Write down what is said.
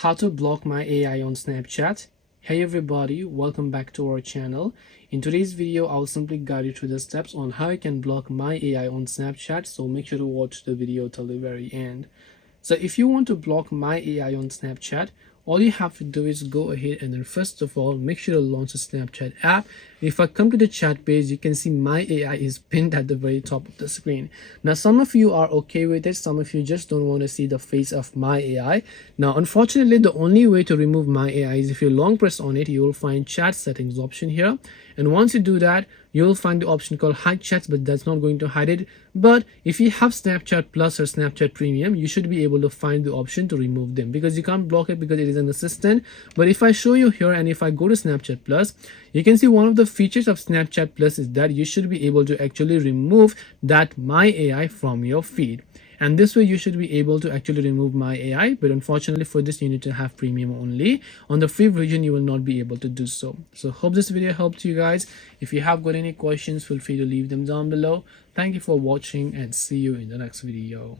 how to block my AI on Snapchat. Hey everybody, welcome back to our channel. In today's video, I'll simply guide you through the steps on how you can block my AI on Snapchat, so make sure to watch the video till the very end. So if you want to block my AI on Snapchat, all you have to do is go ahead and then first of all make sure to launch the Snapchat app. If I come to the chat page, you can see my AI is pinned at the very top of the screen. Now some of you are okay with it, some of you just don't want to see the face of my AI. Now unfortunately, the only way to remove my AI is if you long press on it, you will find chat settings option here, and once you do that, you will find the option called hide chats, but that's not going to hide it. But if you have Snapchat Plus or Snapchat Premium, you should be able to find the option to remove them, because you can't block it because it is an assistant. But if I show you here and if I go to Snapchat Plus, you can see one of the features of Snapchat Plus is that you should be able to actually remove that my AI from your feed. And this way you should be able to actually remove my AI, but unfortunately for this you need to have premium only. On the free version you will not be able to do so. So hope this video helped you guys. If you have got any questions, feel free to leave them down below. Thank you for watching and see you in the next video.